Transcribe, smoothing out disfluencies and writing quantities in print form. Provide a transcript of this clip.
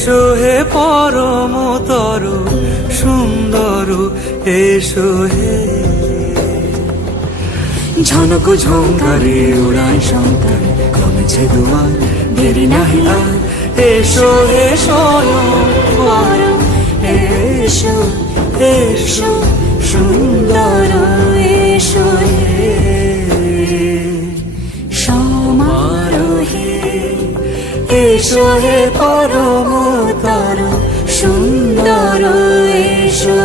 এসো হে পরমতর সুন্দর, এসো হে। ঝনক ঝঙ্কারে উড়ান শঙ্কর, কমেছে দুয়ার, দেরি নাহি আর। এসো হে স্বয়ং বর, এসো এসো সুন্দর, এসো হে সমারোহে। এসো হে পরমতর সুন্দর, এসো